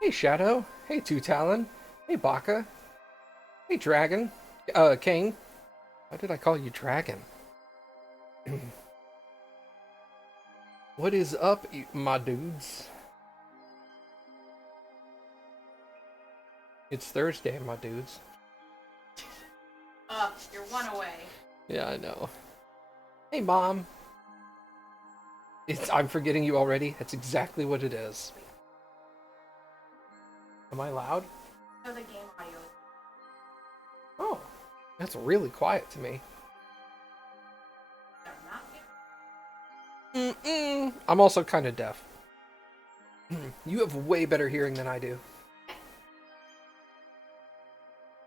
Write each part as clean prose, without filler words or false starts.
Hey Shadow. Hey Two Talon. Hey Baka. Hey Dragon. King. Why did I call you Dragon? What is up, my dudes? It's Thursday, my dudes. You're one away. Yeah, I know. Hey Mom. I'm forgetting you already. That's exactly what it is. Am I loud? No, the game audio. Oh, that's really quiet to me. They're not. I'm also kind of deaf. You have way better hearing than I do.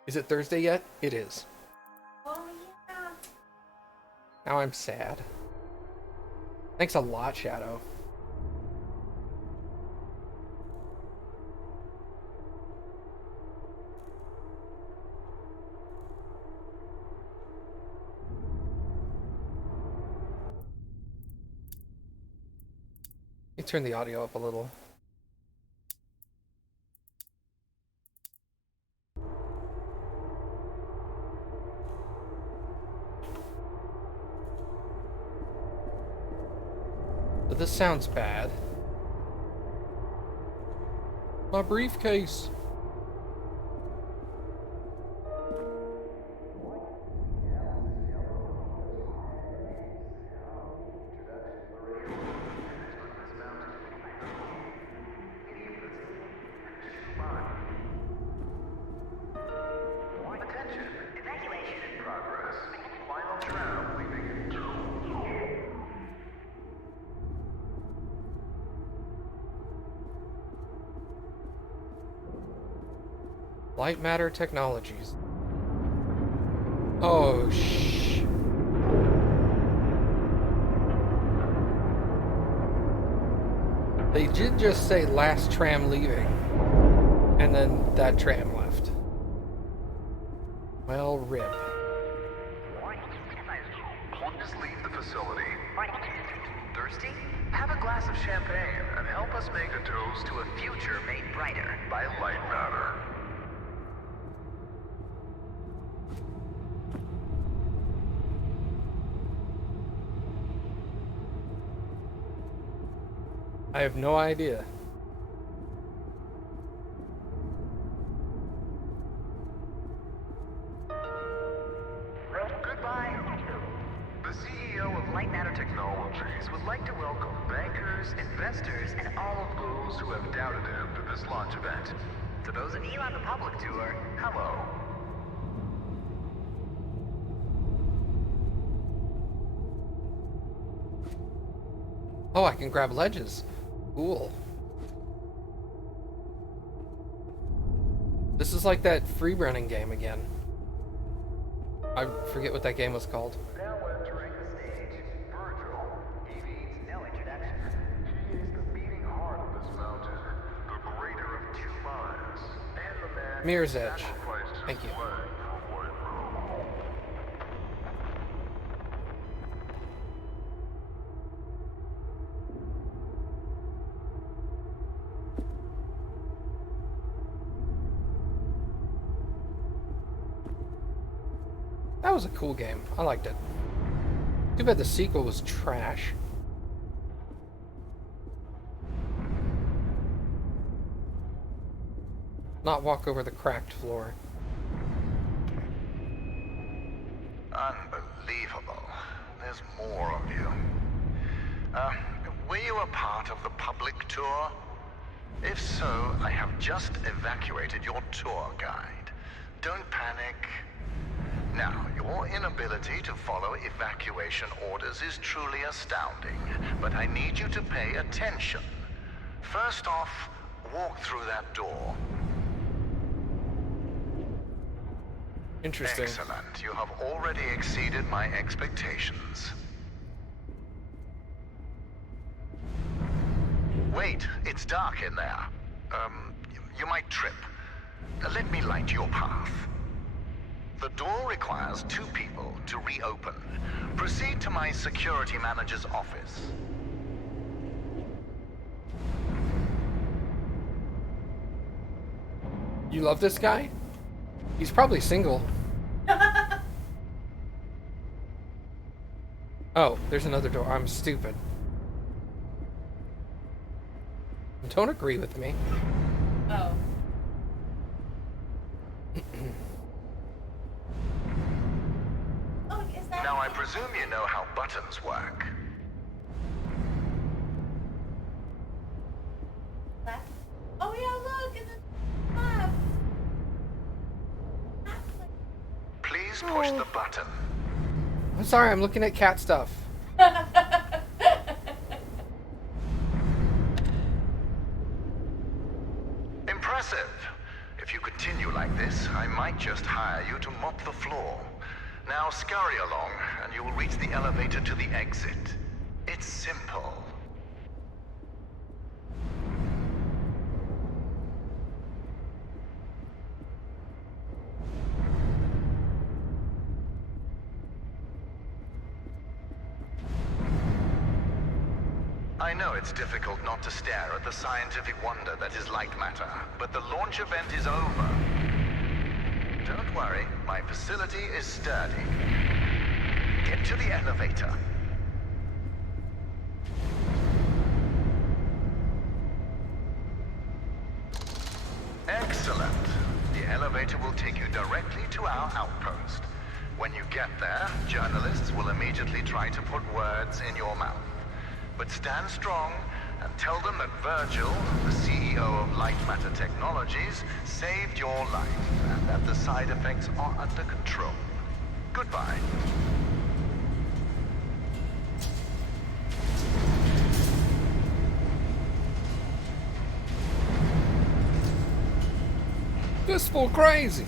Is it Thursday yet? It is. Oh yeah. Now I'm sad. Thanks a lot, Shadow. Let me turn the audio up a little. But this sounds bad. My briefcase. Lightmatter Technologies. Oh, shh. They did just say last tram leaving. And then that tram left. Well, rip. Please leave the facility. Thirsty? Have a glass of champagne and help us make a toast to a future made brighter by Lightmatter. I have no idea. Goodbye. The CEO of Lightmatter Technologies would like to welcome bankers, investors, and all of those who have doubted him to this launch event. To those of you on the public tour, hello. Oh, I can grab ledges. Cool. This is like that free running game again. I forget what that game was called. Now entering the stage, Virgil. He needs no introduction. He is the beating heart of this mountain, the greater of two minds, and the man Mirror's who Edge. sacrificed his Thank you. leg for White Room. That was a cool game. I liked it. Too bad the sequel was trash. Not walk over the cracked floor. Unbelievable. There's more of you. Were you a part of the public tour? If so, I have just evacuated your tour guide. Don't panic. Now, your inability to follow evacuation orders is truly astounding, but I need you to pay attention. First off, walk through that door. Interesting. Excellent. You have already exceeded my expectations. Wait, it's dark in there. You might trip. Let me light your path. The door requires 2 people to reopen. Proceed to my security manager's office. You love this guy? He's probably single. Oh, there's another door. I'm stupid. Don't agree with me. Oh. Oh, is that? Now, I presume you know how buttons work. That? Oh yeah, look, it's a map. Please push the button. I'm sorry, I'm looking at cat stuff. Impressive. If you continue like this, I might just hire you to mop the floor. Now scurry along, and you will reach the elevator to the exit. It's simple. I know it's difficult not to stare at the scientific wonder that is Lightmatter, but the launch event is over. Don't worry, my facility is sturdy. Get to the elevator. Excellent. The elevator will take you directly to our outpost. When you get there, journalists will immediately try to put words in your mouth. But stand strong and tell them that Virgil, the CEO of Lightmatter Technologies, saved your life and that the side effects are under control. Goodbye. This fool crazy.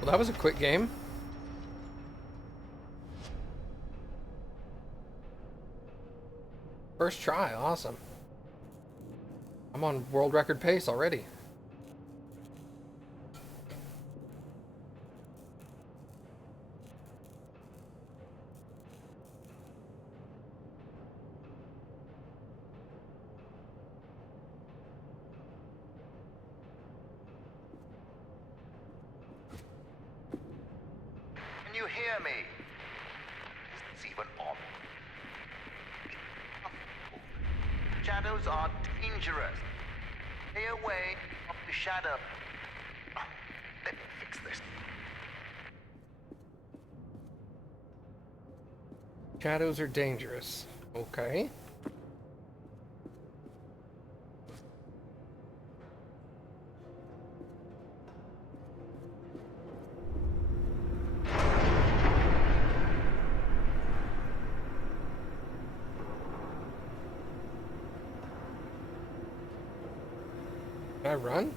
Well, that was a quick game. First try, awesome. I'm on world record pace already. Can you hear me? Is this even on? Shadows are dangerous. Stay away from the shadow. Oh, let me fix this. Shadows are dangerous. Okay. Can I run?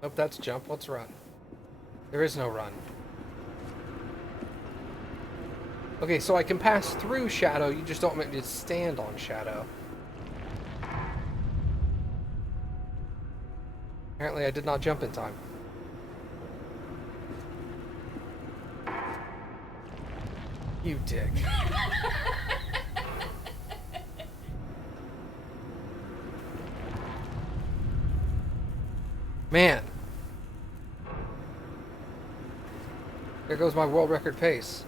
Nope, that's jump. Let's run. There is no run. Okay, so I can pass through Shadow, you just don't want me to stand on Shadow. Apparently I did not jump in time. You dick. Man. There goes my world record pace.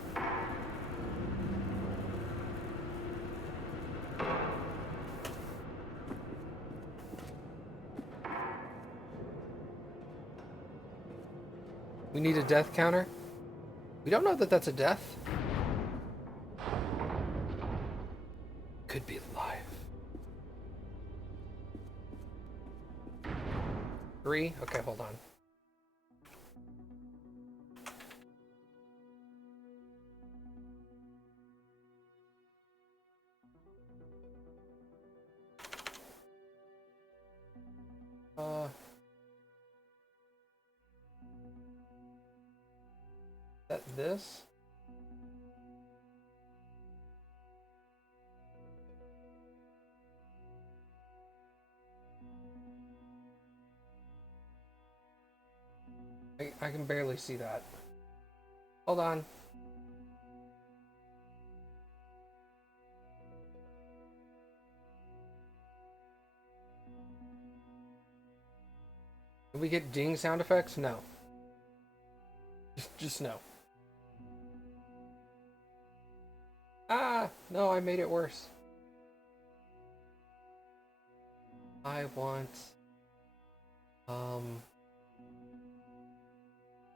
We need a death counter. We don't know that that's a death. Could be life. 3? Okay, hold on. That this? I can barely see that. Hold on. Did we get ding sound effects? No. Just no. Ah, no, I made it worse. I want,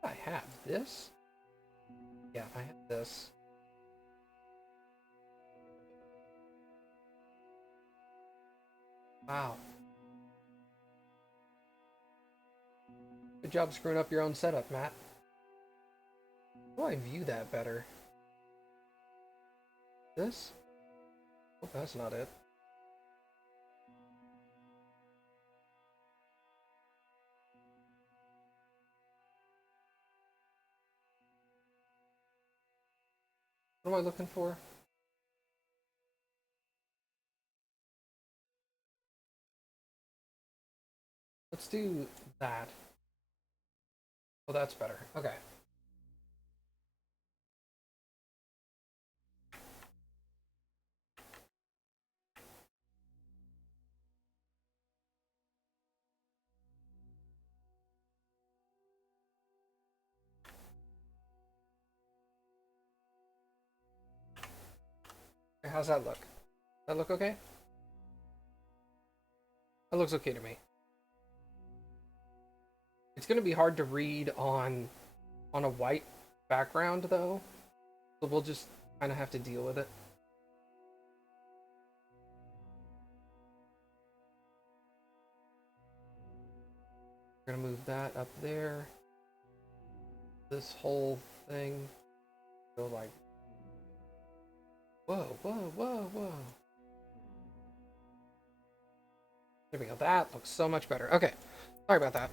I have this? Yeah, I have this. Wow. Good job screwing up your own setup, Matt. How do I view that better? This? Oh, that's not it. What am I looking for? Let's do that. Oh, that's better. Okay. How's that look? That look okay? That looks okay to me. It's gonna be hard to read on a white background though, so we'll just kind of have to deal with it. We're gonna move that up there. This whole thing go like, whoa, whoa, whoa, whoa. There we go. That looks so much better. Okay, sorry about that.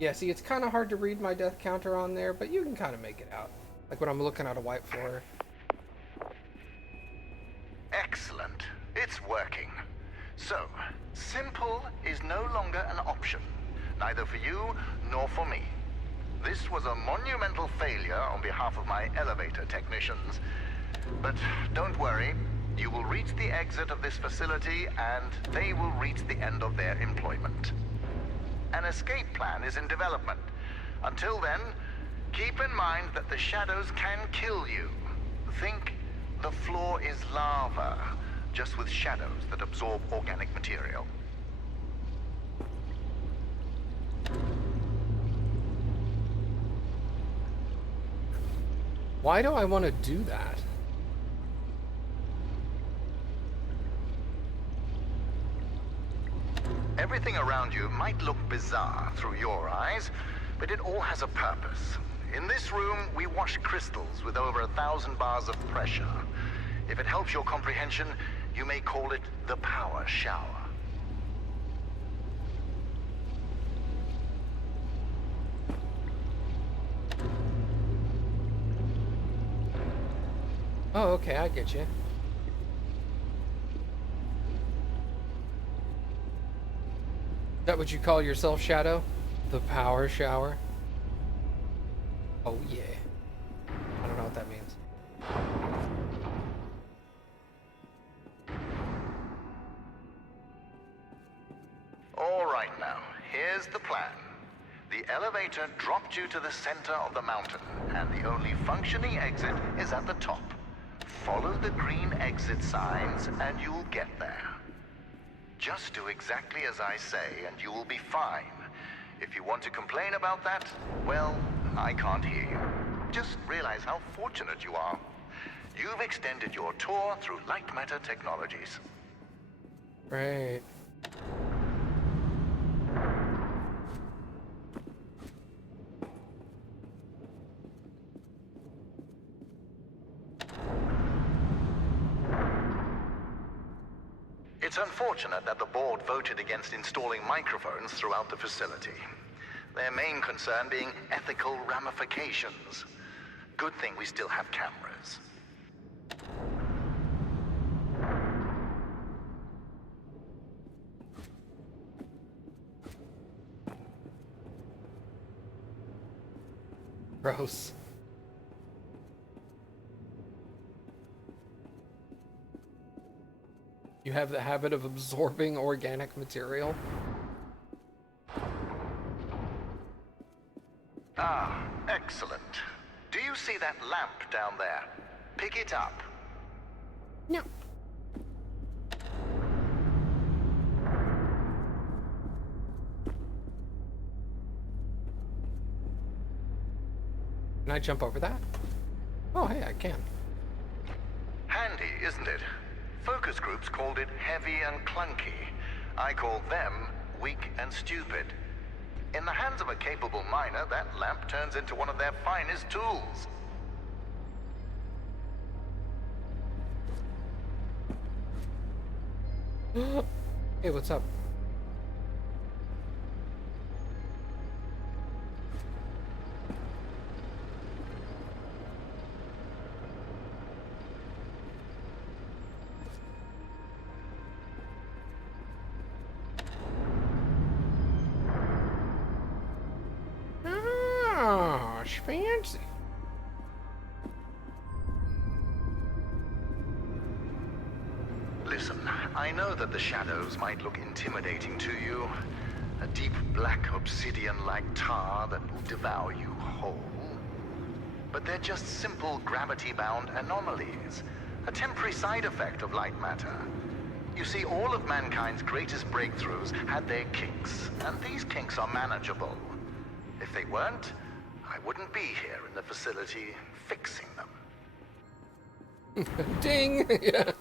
Yeah, see, it's kind of hard to read my death counter on there, but you can kind of make it out. Like when I'm looking at a white floor. Excellent. It's working. So, simple is no longer an option, neither for you nor for me. This was a monumental failure on behalf of my elevator technicians. But don't worry, you will reach the exit of this facility and they will reach the end of their employment. An escape plan is in development. Until then, keep in mind that the shadows can kill you. Think the floor is lava, just with shadows that absorb organic material. Why do I want to do that? Everything around you might look bizarre through your eyes, but it all has a purpose. In this room, we wash crystals with over 1,000 bars of pressure. If it helps your comprehension, you may call it the power shower. Oh, okay, I get you. Is that what you call yourself, Shadow? The power shower? Oh, yeah. I don't know what that means. All right now, here's the plan. The elevator dropped you to the center of the mountain, and the only functioning exit is at the top. Follow the green exit signs, and you'll get there. Just do exactly as I say, and you will be fine. If you want to complain about that, well, I can't hear you. Just realize how fortunate you are. You've extended your tour through Lightmatter technologies. Right. It's unfortunate that the board voted against installing microphones throughout the facility. Their main concern being ethical ramifications. Good thing we still have cameras. Gross. You have the habit of absorbing organic material? Ah, excellent. Do you see that lamp down there? Pick it up. No. Can I jump over that? Oh, hey, I can. Handy, isn't it? Focus groups called it heavy and clunky. I called them weak and stupid. In the hands of a capable miner, that lamp turns into one of their finest tools. Hey, what's up? Oh, fancy. Listen, I know that the shadows might look intimidating to you. A deep black obsidian-like tar that will devour you whole. But they're just simple gravity-bound anomalies. A temporary side effect of light matter. You see, all of mankind's greatest breakthroughs had their kinks, and these kinks are manageable. If they weren't, I wouldn't be here in the facility fixing them. Ding! Yeah.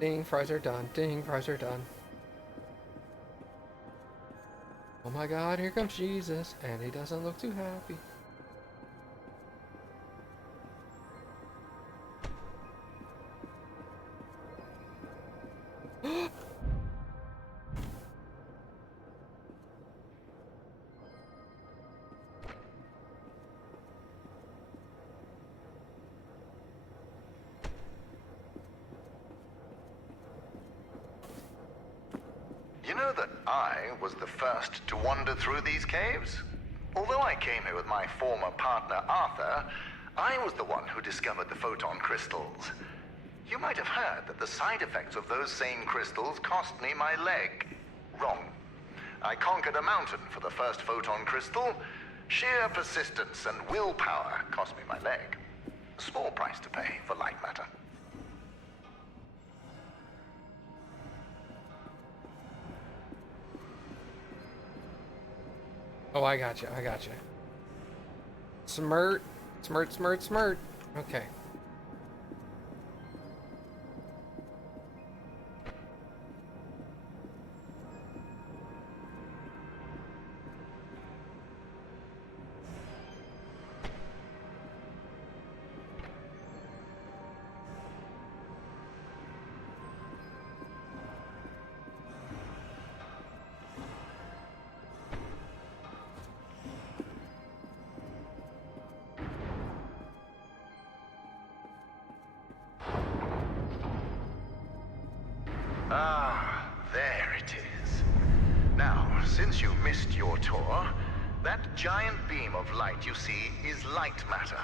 Ding, fries are done. Ding, fries are done. Oh my god, here comes Jesus, and he doesn't look too happy. You know that I was the first to wander through these caves? Although I came here with my former partner, Arthur, I was the one who discovered the photon crystals. You might have heard that the side effects of those same crystals cost me my leg. Wrong. I conquered a mountain for the first photon crystal. Sheer persistence and willpower cost me my leg. A small price to pay for light matter. Oh, I got you. I got you. Smirt, smirt, smirt, smirt. Okay. Ah, there it is. Now, since you missed your tour, that giant beam of light you see is light matter.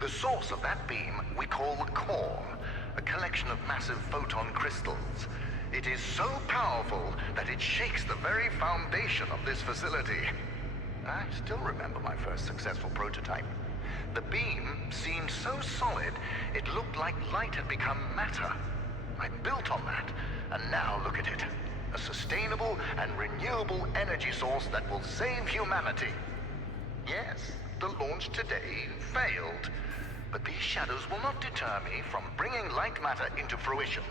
The source of that beam we call the core, a collection of massive photon crystals. It is so powerful that it shakes the very foundation of this facility. I still remember my first successful prototype. The beam seemed so solid, it looked like light had become matter. I built on that, and now look at it. A sustainable and renewable energy source that will save humanity. Yes, the launch today failed, but these shadows will not deter me from bringing light matter into fruition.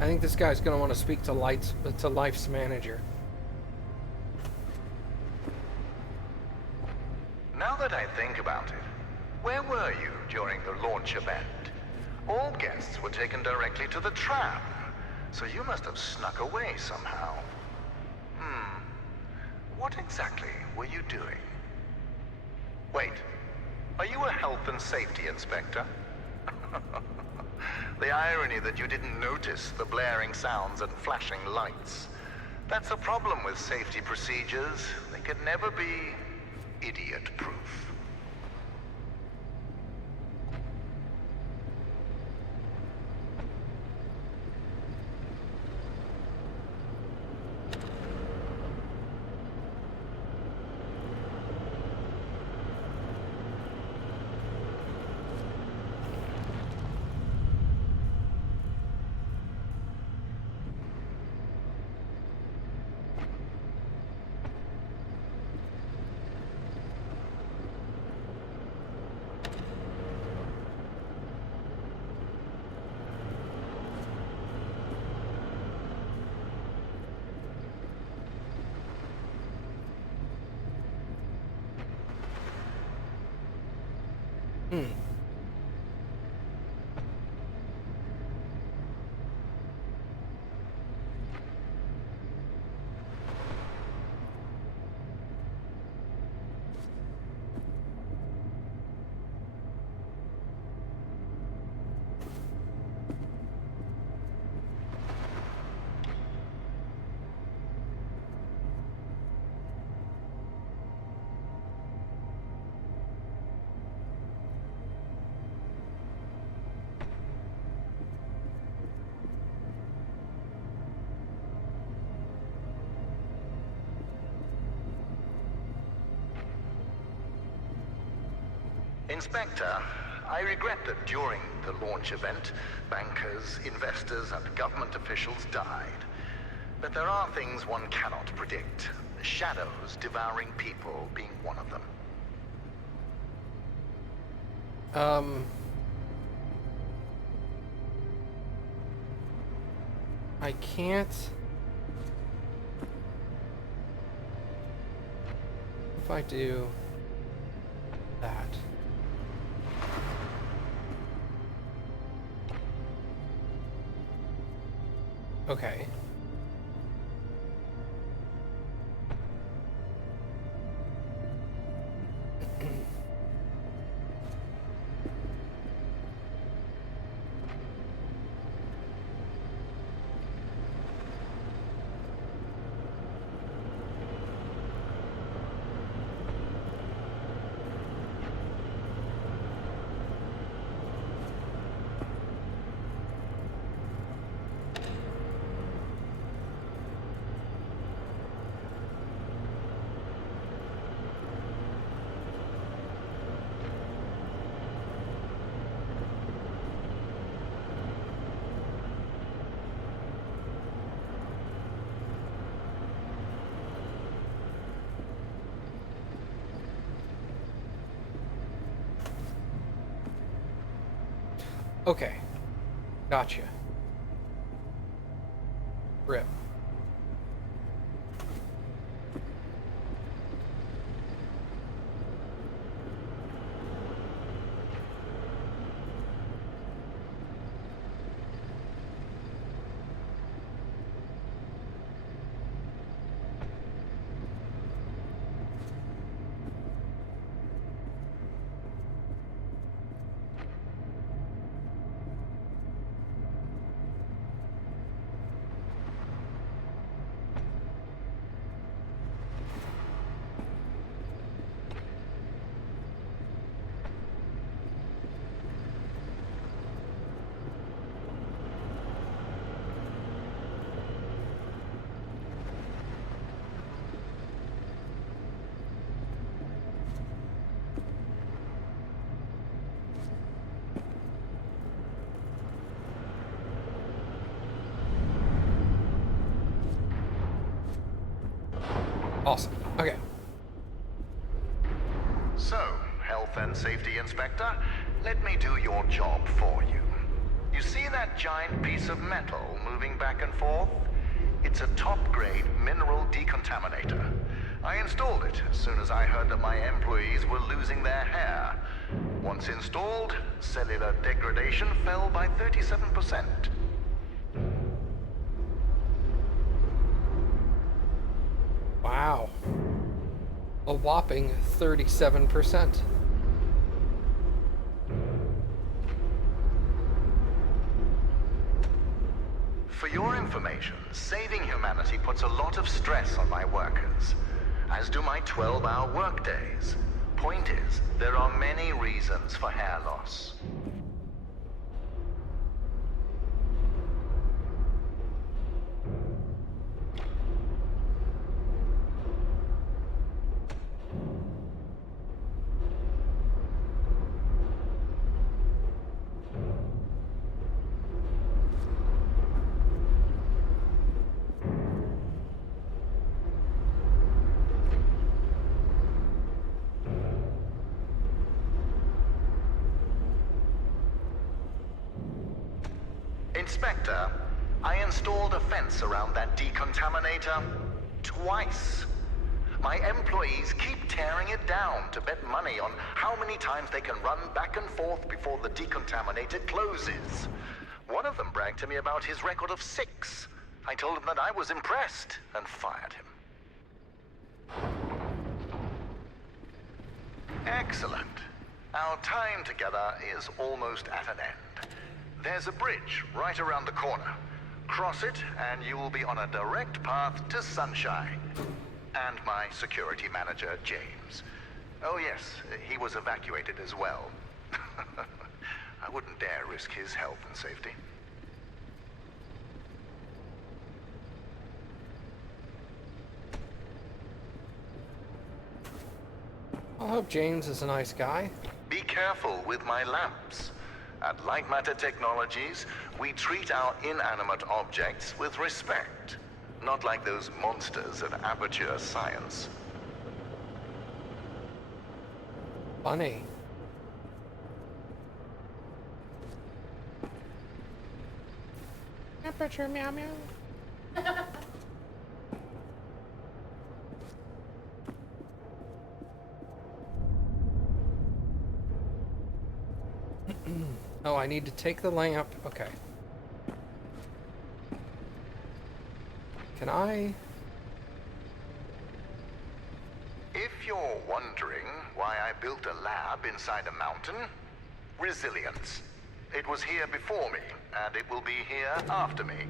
I think this guy's gonna want to speak to Life's manager. Now that I think about it, where were you during the launch event? All guests were taken directly to the tram, so you must have snuck away somehow. What exactly were you doing? Wait, are you a health and safety inspector? The irony that you didn't notice the blaring sounds and flashing lights. That's a problem with safety procedures. They could never be idiot-proof. Inspector, I regret that during the launch event, bankers, investors, and government officials died. But there are things one cannot predict. Shadows devouring people being one of them. I can't... If I do that... Okay. Okay. Gotcha. Rip. Awesome. Okay. So, Health and Safety Inspector, let me do your job for you. You see that giant piece of metal moving back and forth? It's a top-grade mineral decontaminator. I installed it as soon as I heard that my employees were losing their hair. Once installed, cellular degradation fell by 37%. Wow. A whopping 37%. For your information, saving humanity puts a lot of stress on my workers, as do my 12-hour workdays. Point is, there are many reasons for hair loss. Inspector, I installed a fence around that decontaminator twice. My employees keep tearing it down to bet money on how many times they can run back and forth before the decontaminator closes. One of them bragged to me about his record of 6. I told him that I was impressed and fired him. Excellent. Our time together is almost at an end. There's a bridge right around the corner. Cross it, and you will be on a direct path to Sunshine. And my security manager, James. Oh yes, he was evacuated as well. I wouldn't dare risk his health and safety. I hope James is a nice guy. Be careful with my lamps. At Lightmatter Technologies, we treat our inanimate objects with respect. Not like those monsters at Aperture Science. Funny. Aperture meow meow. Oh, I need to take the lamp. Okay. Can I? If you're wondering why I built a lab inside a mountain, resilience. It was here before me, and it will be here after me.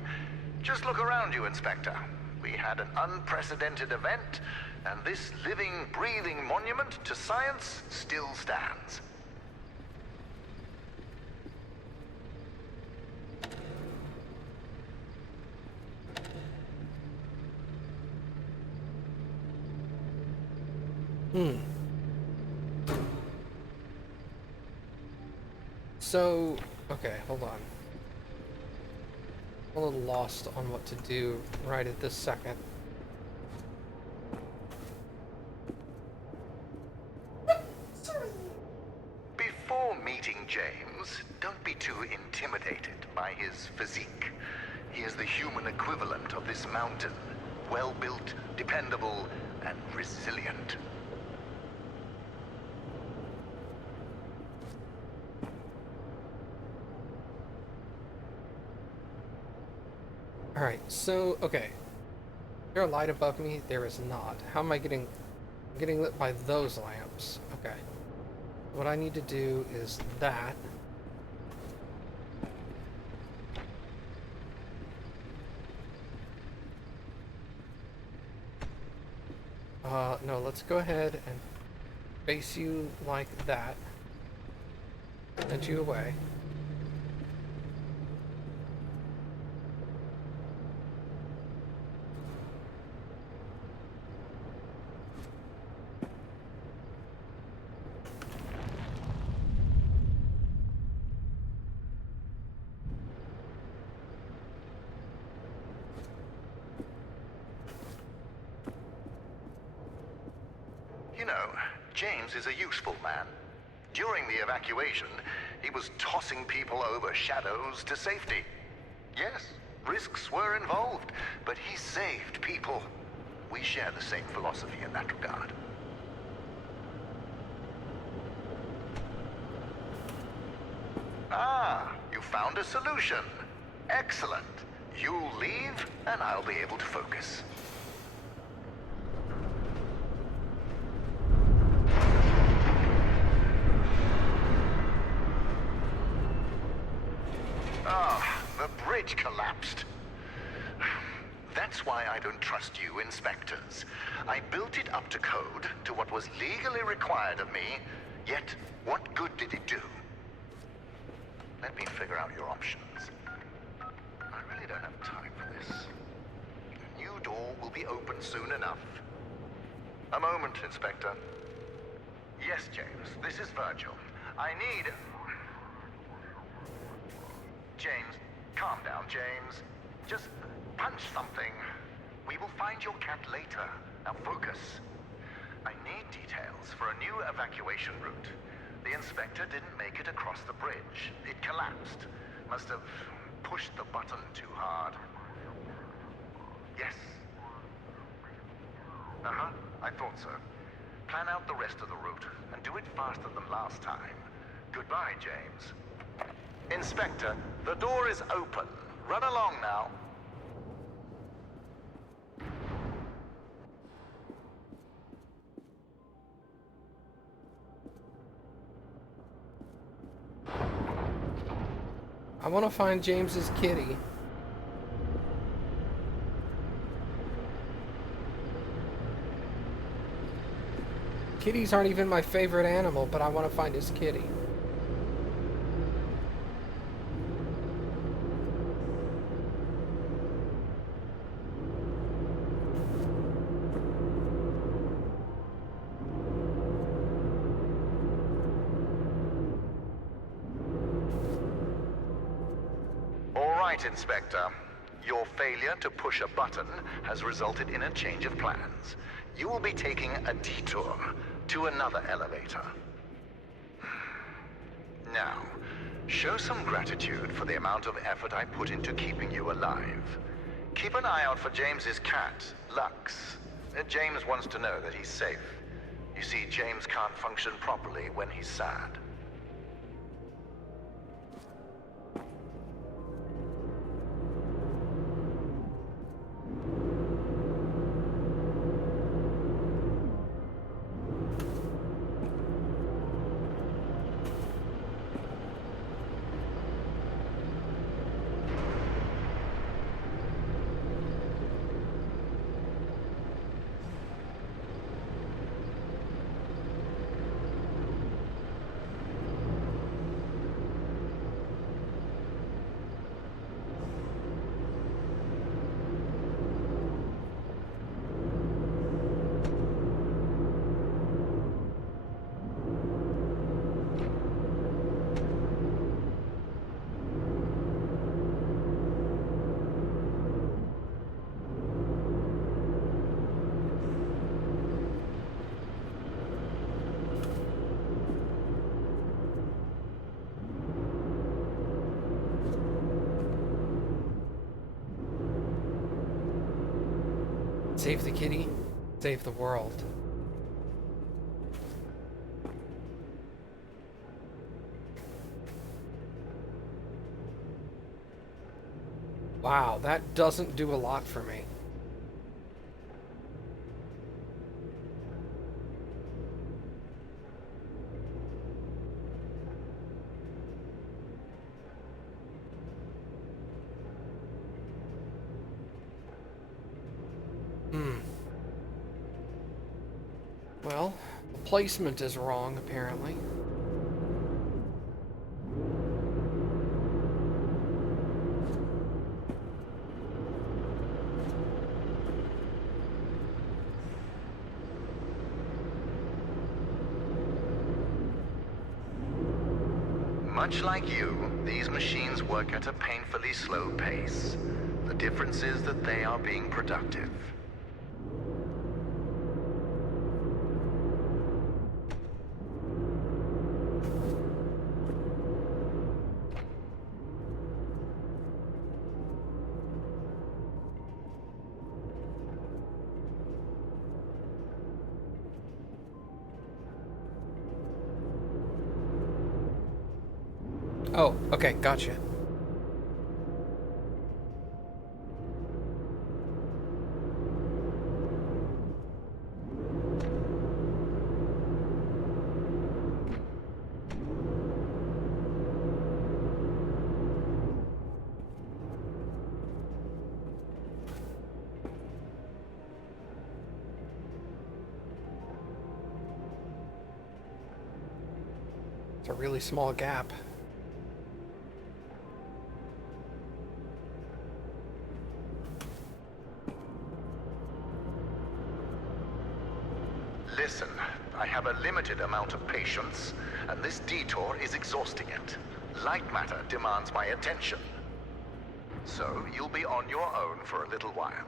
Just look around you, Inspector. We had an unprecedented event, and this living, breathing monument to science still stands. So, okay, hold on. I'm a little lost on what to do right at this second. Before meeting James, don't be too intimidated by his physique. He is the human equivalent of this mountain. Well-built, dependable, and resilient. Alright, so, okay. Is there a light above me? There is not. How am I getting... I'm getting lit by those lamps. Okay. What I need to do is that. No, let's go ahead and face you like that. Send you away. You know, James is a useful man. During the evacuation, he was tossing people over shadows to safety. Yes, risks were involved, but he saved people. We share the same philosophy in that regard. Ah, you found a solution. Excellent. You leave, and I'll be able to focus. Ah, the bridge collapsed. That's why I don't trust you, inspectors. I built it up to code, to what was legally required of me, yet what good did it do? Let me figure out your options. I really don't have time for this. The new door will be open soon enough. A moment, Inspector. Yes, James, this is Virgil. I need... James, calm down, James. Just punch something. We will find your cat later. Now focus. I need details for a new evacuation route. The inspector didn't make it across the bridge. It collapsed. Must have pushed the button too hard. Yes. Uh-huh, I thought so. Plan out the rest of the route, and do it faster than last time. Goodbye, James. Inspector, the door is open. Run along now. I want to find James's kitty. Kitties aren't even my favorite animal, but I want to find his kitty. Inspector, your failure to push a button has resulted in a change of plans. You will be taking a detour to another elevator. Now, show some gratitude for the amount of effort I put into keeping you alive. Keep an eye out for James's cat, Lux. James wants to know that he's safe. You see, James can't function properly when he's sad. Save the kitty, save the world. Wow, that doesn't do a lot for me. Well, the placement is wrong, apparently. Much like you, these machines work at a painfully slow pace. The difference is that they are being productive. Oh, okay, gotcha. It's a really small gap. Listen, I have a limited amount of patience, and this detour is exhausting it. Lightmatter demands my attention. So, you'll be on your own for a little while.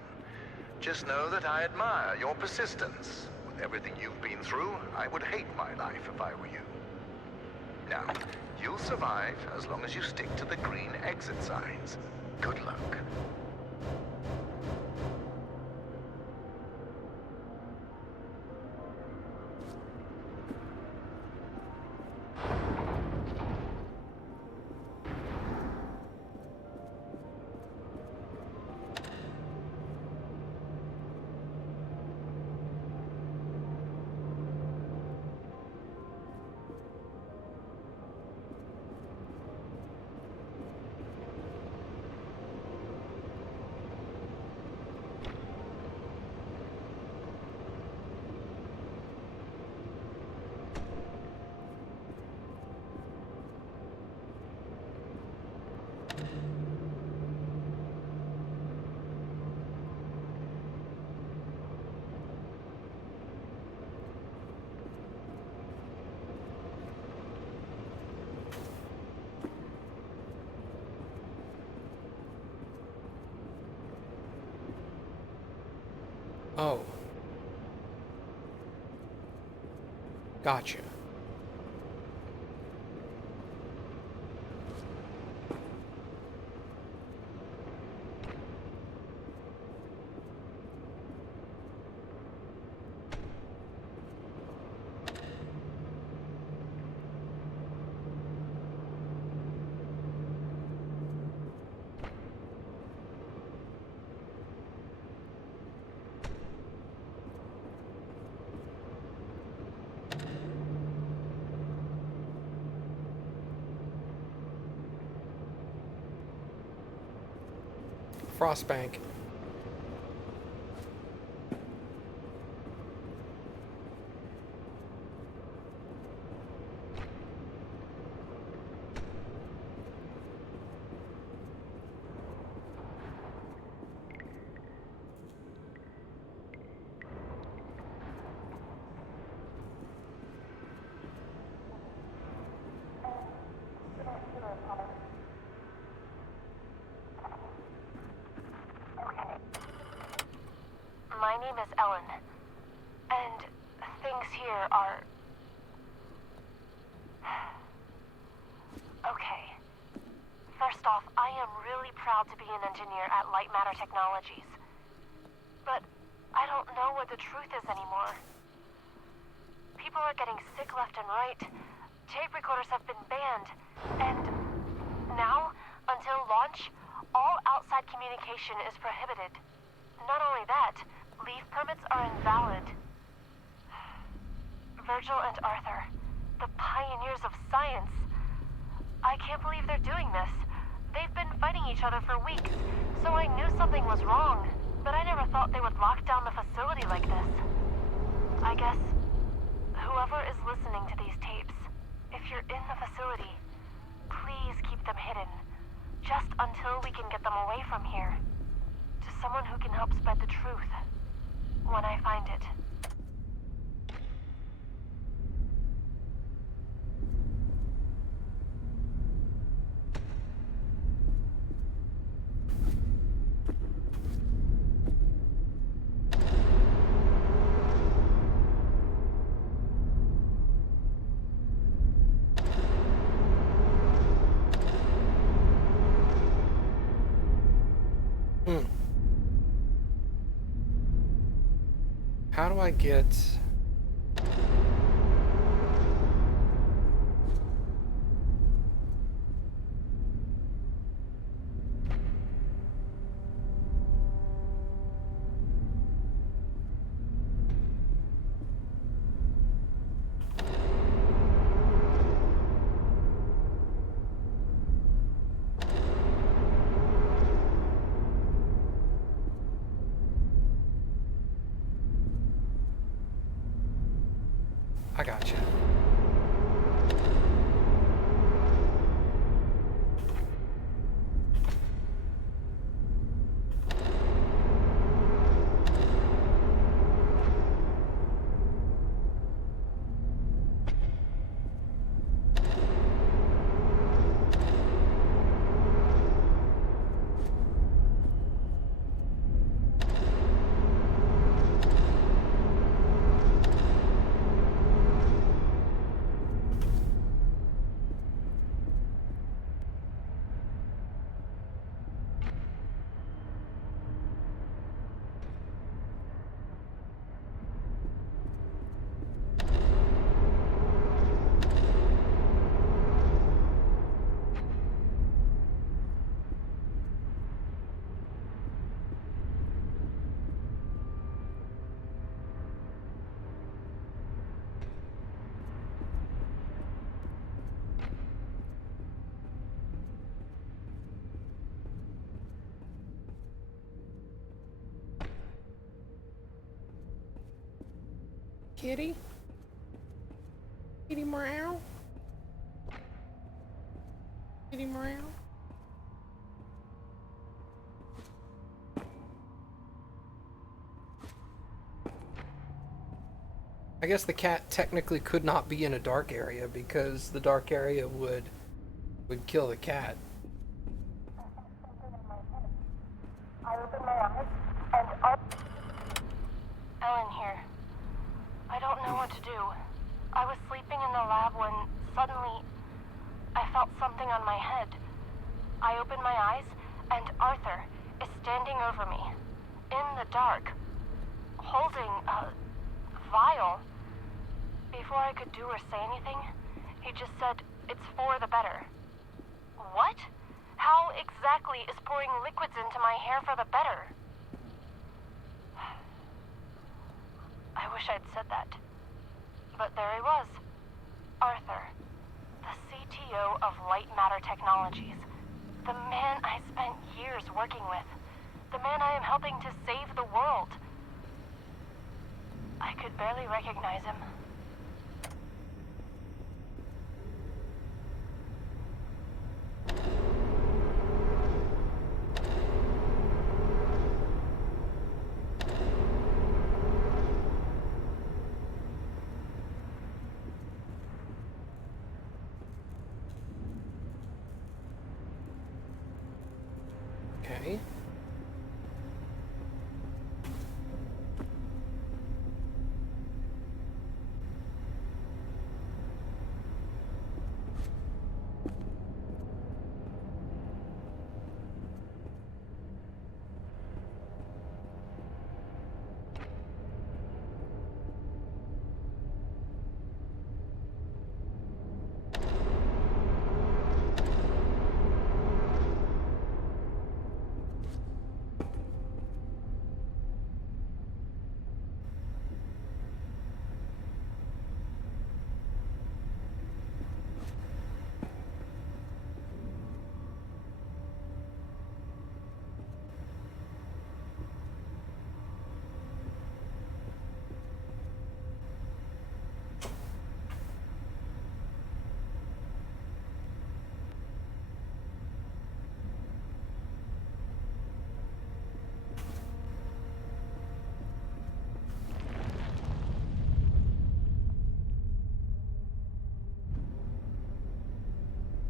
Just know that I admire your persistence. With everything you've been through, I would hate my life if I were you. Now, you'll survive as long as you stick to the green exit signs. Good luck. Oh. Gotcha. Frostbank. My name is Ellen, and things here are... Okay. First off, I am really proud to be an engineer at Lightmatter Technologies. But I don't know what the truth is anymore. People are getting sick left and right. Tape recorders have been banned. And now, until launch, all outside communication is prohibited. Not only that, leave permits are invalid. Virgil and Arthur, the pioneers of science. I can't believe they're doing this. They've been fighting each other for weeks, so I knew something was wrong, but I never thought they would lock down the facility like this. I guess whoever is listening to these tapes, if you're in the facility, please keep them hidden, just until we can get them away from here. To someone who can help spread the truth when I find it. How do I get... I got you. Kitty? Kitty meow? Kitty meow? I guess the cat technically could not be in a dark area because the dark area would kill the cat. I opened my eyes and Ellen here. I don't know what to do. I was sleeping in the lab when suddenly I felt something on my head. I opened my eyes and Arthur is standing over me in the dark, holding a vial. Before I could do or say anything, he just said, "It's for the better." What? How exactly is pouring liquids into my hair for the better? I wish I'd said that. But there he was. Arthur, the CTO of Lightmatter Technologies. The man I spent years working with. The man I am helping to save the world. I could barely recognize him. Okay.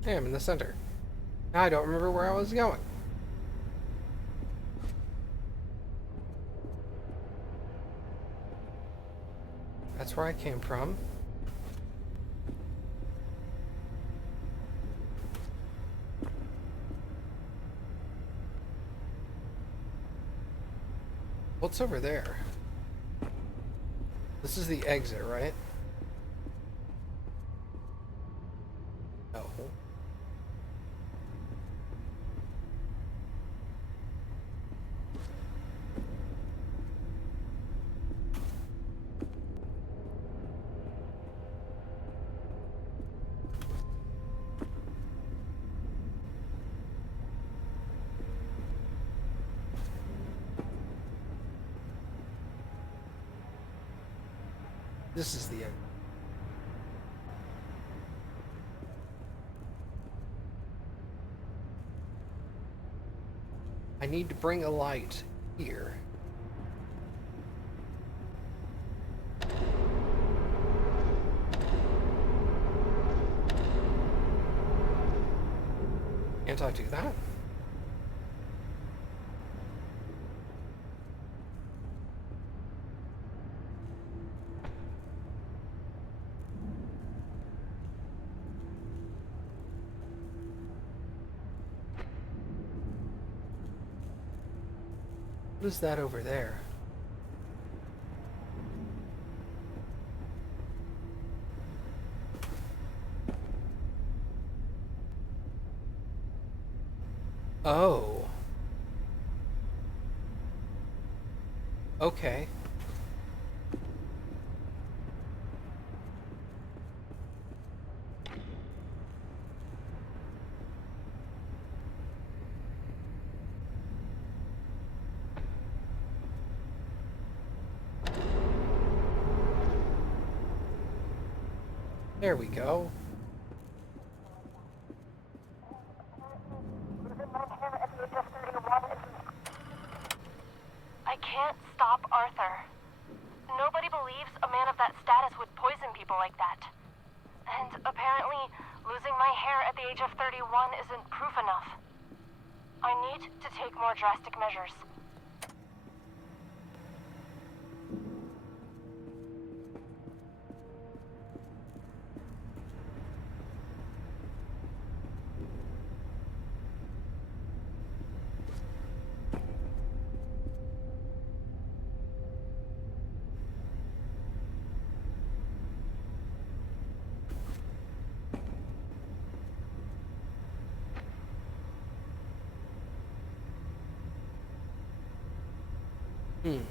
Hey, I'm in the center. Now I don't remember where I was going. That's where I came from. What's over there? This is the exit, right? No. This is the exit. I need to bring a light here. Can't I do that? What is that over there? Oh. Okay. There we go. I can't stop Arthur. Nobody believes a man of that status would poison people like that. And apparently, losing my hair at the age of 31 isn't proof enough. I need to take more drastic measures. Hmm.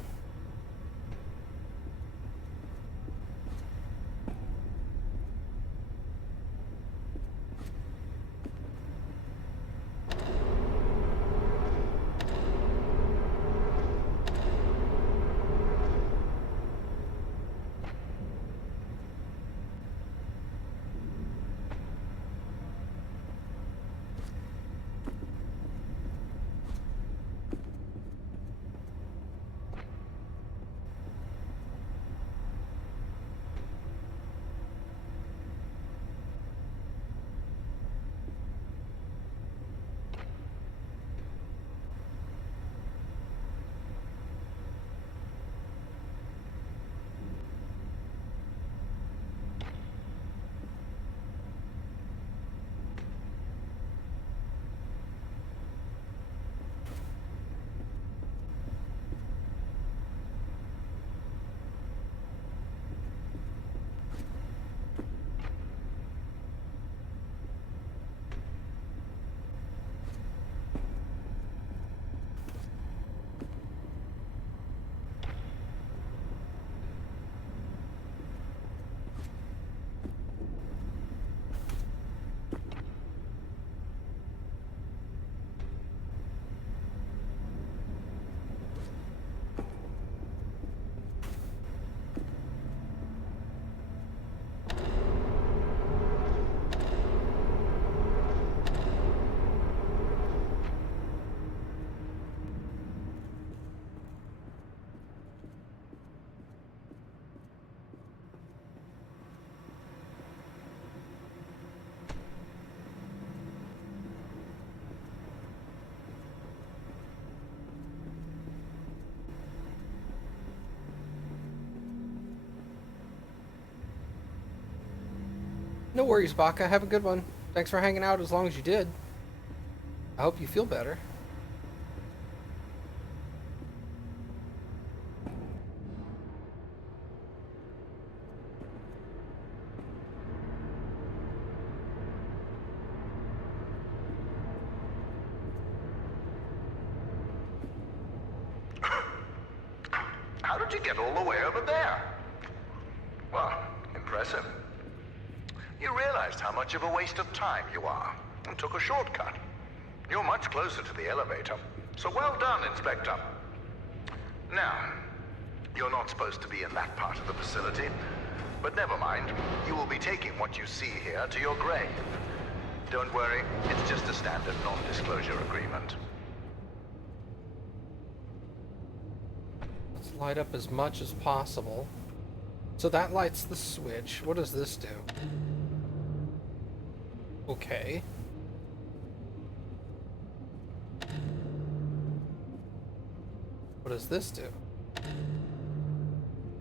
No worries, Baka. Have a good one. Thanks for hanging out as long as you did. I hope you feel better. How did you get all the way over there? Well, impressive. You realized how much of a waste of time you are, and took a shortcut. You're much closer to the elevator, so well done, Inspector. Now, you're not supposed to be in that part of the facility, but never mind. You will be taking what you see here to your grave. Don't worry, it's just a standard non-disclosure agreement. light up as much as possible. So that lights the switch. What does this do? Okay. What does this do?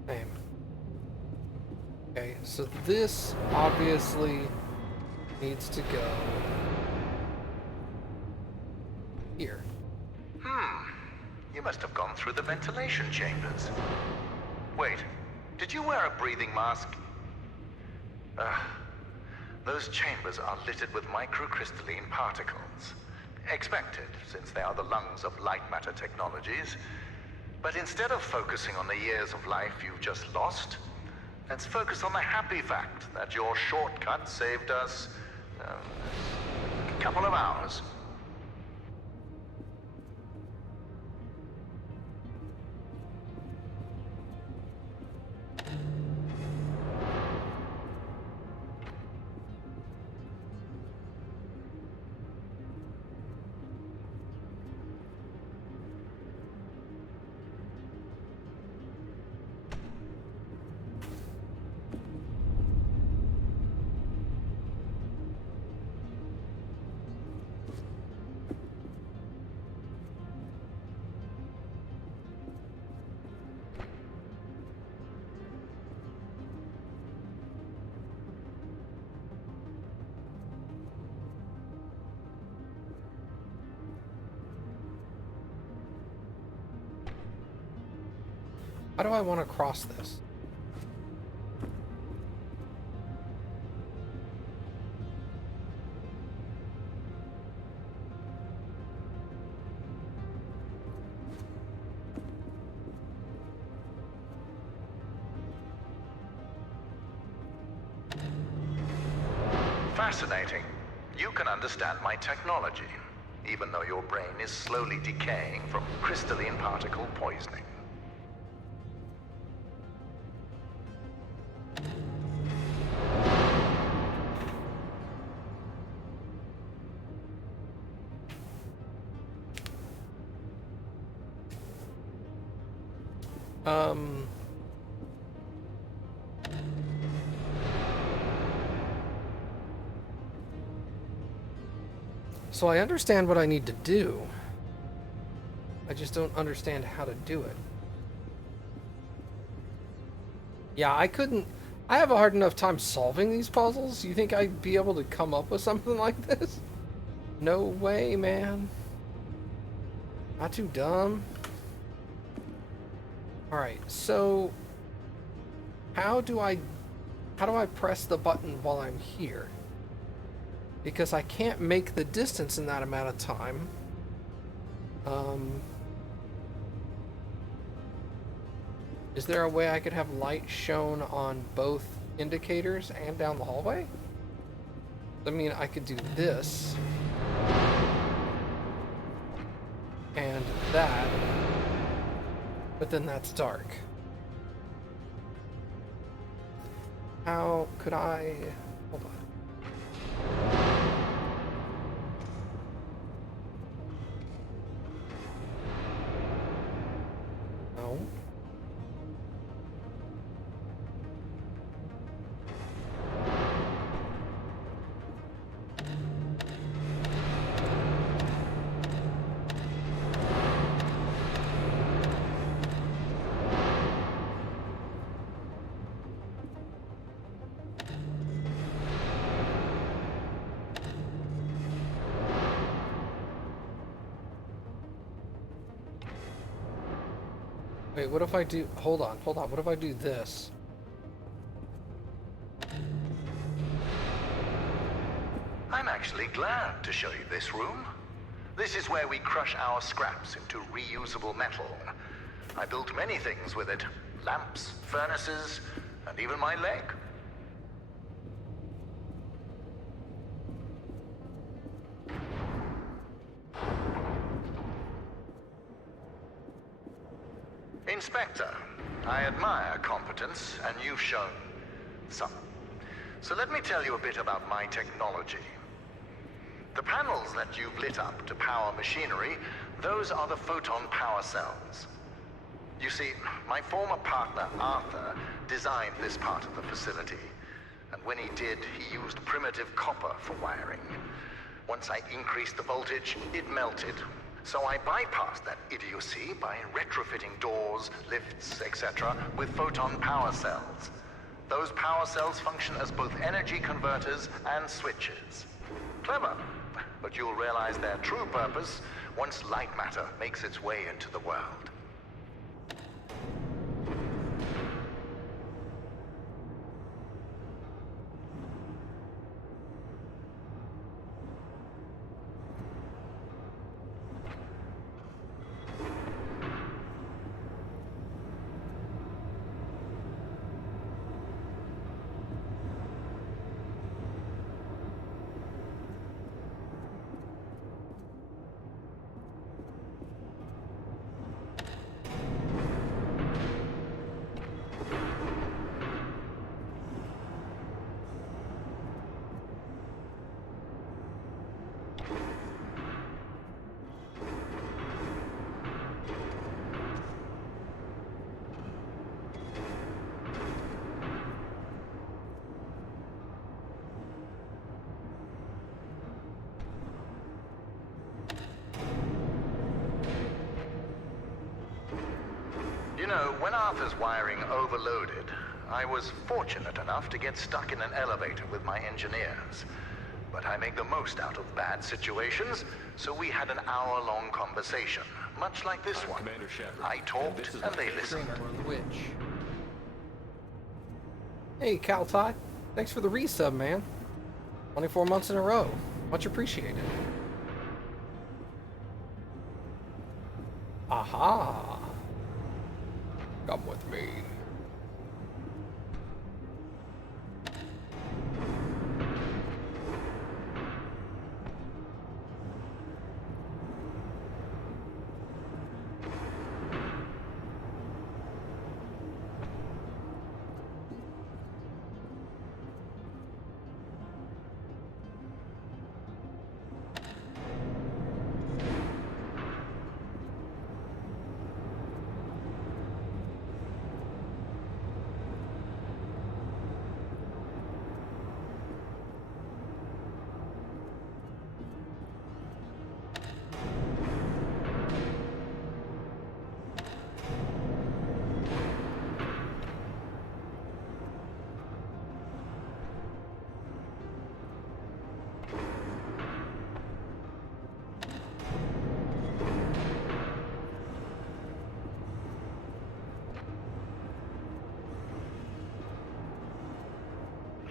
Same. Okay, so this obviously needs to go here. You must have gone through the ventilation chambers. Wait, did you wear a breathing mask? Those chambers are littered with microcrystalline particles. Expected, since they are the lungs of Lightmatter technologies. But instead of focusing on the years of life you've just lost, let's focus on the happy fact that your shortcut saved us a couple of hours. How do I want to cross this? Fascinating. You can understand my technology, even though your brain is slowly decaying from crystalline particle poisoning. So I understand what I need to do. I just don't understand how to do it. Yeah, I have a hard enough time solving these puzzles. You think I'd be able to come up with something like this? No way, man. Not too dumb. Alright, so how do I press the button while I'm here? Because I can't make the distance in that amount of time. Is there a way I could have light shown on both indicators and down the hallway? I mean, I could do this. And that. But then that's dark. How could I... Hold on. No. Wait, what if I do... Hold on. What if I do this? I'm actually glad to show you this room. This is where we crush our scraps into reusable metal. I built many things with it. Lamps, furnaces, and even my leg. Inspector, I admire competence, and you've shown some. So let me tell you a bit about my technology. The panels that you've lit up to power machinery, those are the photon power cells. You see, my former partner, Arthur, designed this part of the facility. And when he did, he used primitive copper for wiring. Once I increased the voltage, it melted. So I bypassed that idiocy by retrofitting doors, lifts, etc. with photon power cells. Those power cells function as both energy converters and switches. Clever, but you'll realize their true purpose once Lightmatter makes its way into the world. You know, when Arthur's wiring overloaded, I was fortunate enough to get stuck in an elevator with my engineers. But I make the most out of bad situations, so we had an hour-long conversation, much like this one. Commander Shepard, I talked, and they listened. Dreamer on the witch. Hey, Kaltai. Thanks for the resub, man. 24 months in a row. Much appreciated. Aha! Come with me.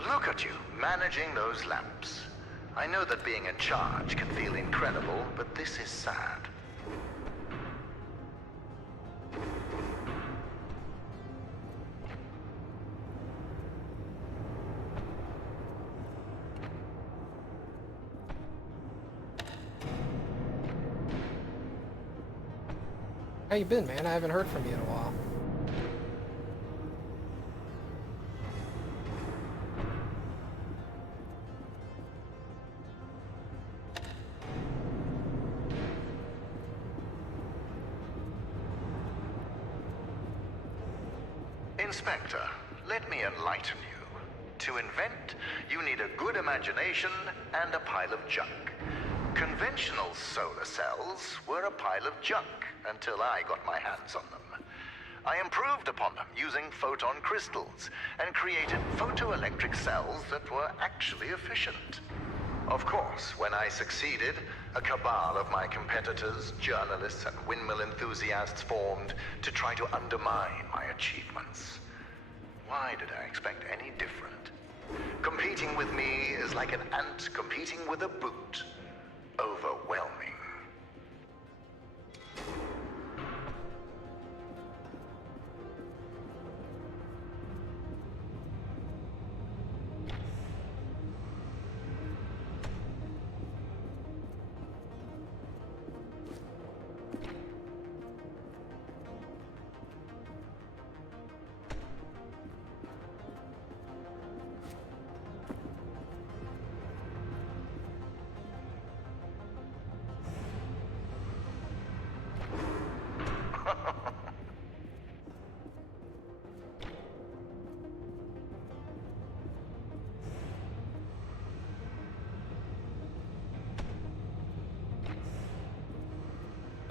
Look at you, managing those lamps. I know that being in charge can feel incredible, but this is sad. How you been, man? I haven't heard from you in a while. Inspector, let me enlighten you. To invent, you need a good imagination and a pile of junk. Conventional solar cells were a pile of junk until I got my hands on them. I improved upon them using photon crystals and created photoelectric cells that were actually efficient. Of course, when I succeeded, a cabal of my competitors, journalists, and windmill enthusiasts formed to try to undermine my achievements. Why did I expect any different? Competing with me is like an ant competing with a boot. Overwhelming.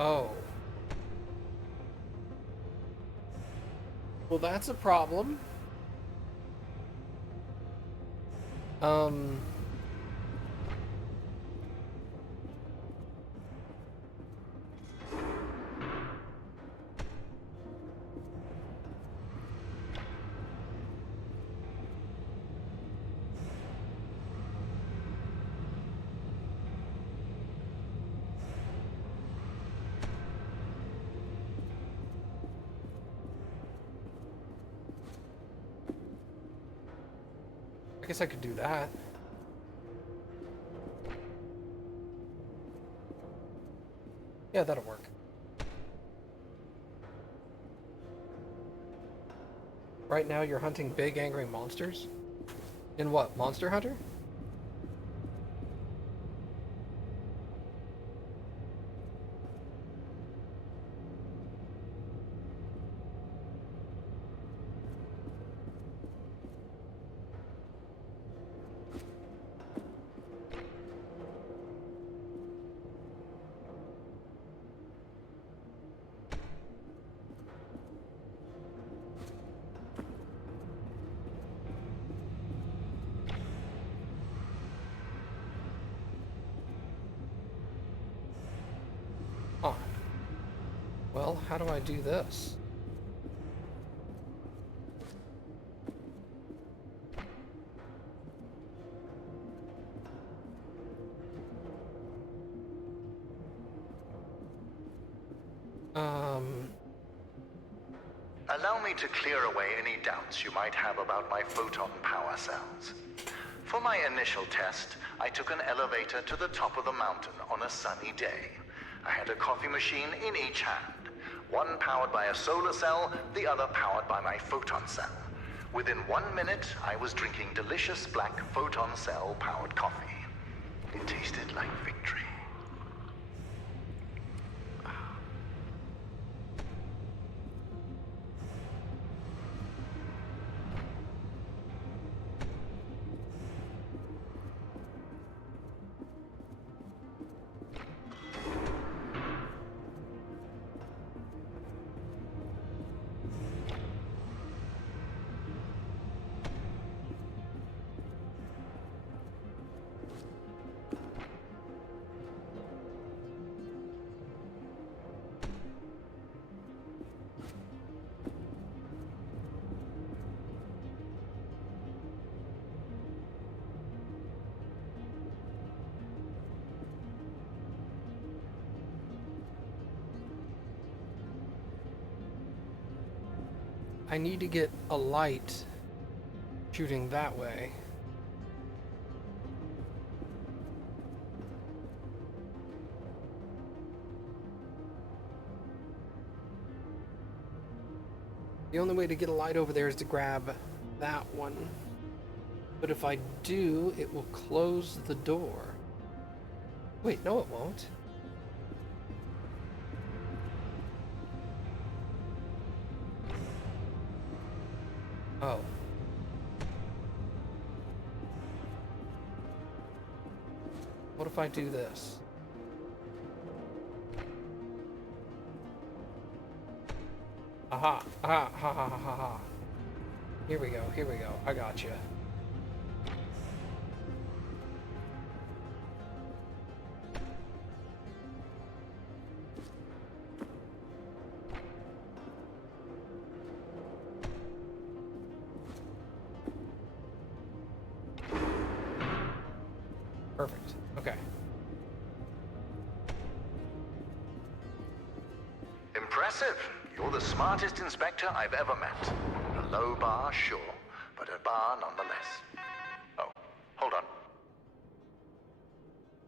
Oh. Well, that's a problem. I guess I could do that. Yeah, that'll work. Right now you're hunting big angry monsters? In what, Monster Hunter? Huh. Well, how do I do this? Allow me to clear away any doubts you might have about my photon power cells. For my initial test, I took an elevator to the top of the mountain on a sunny day. I had a coffee machine in each hand, one powered by a solar cell, the other powered by my photon cell. Within 1 minute, I was drinking delicious black photon cell powered coffee. It tasted like victory. I need to get a light shooting that way. The only way to get a light over there is to grab that one. But if I do, it will close the door. Wait, no it won't. Oh. What if I do this? Aha! Aha! Ha ha ha ha ha! Here we go, here we go. I got you. Perfect. Okay. Impressive. You're the smartest inspector I've ever met. A low bar, sure, but a bar nonetheless.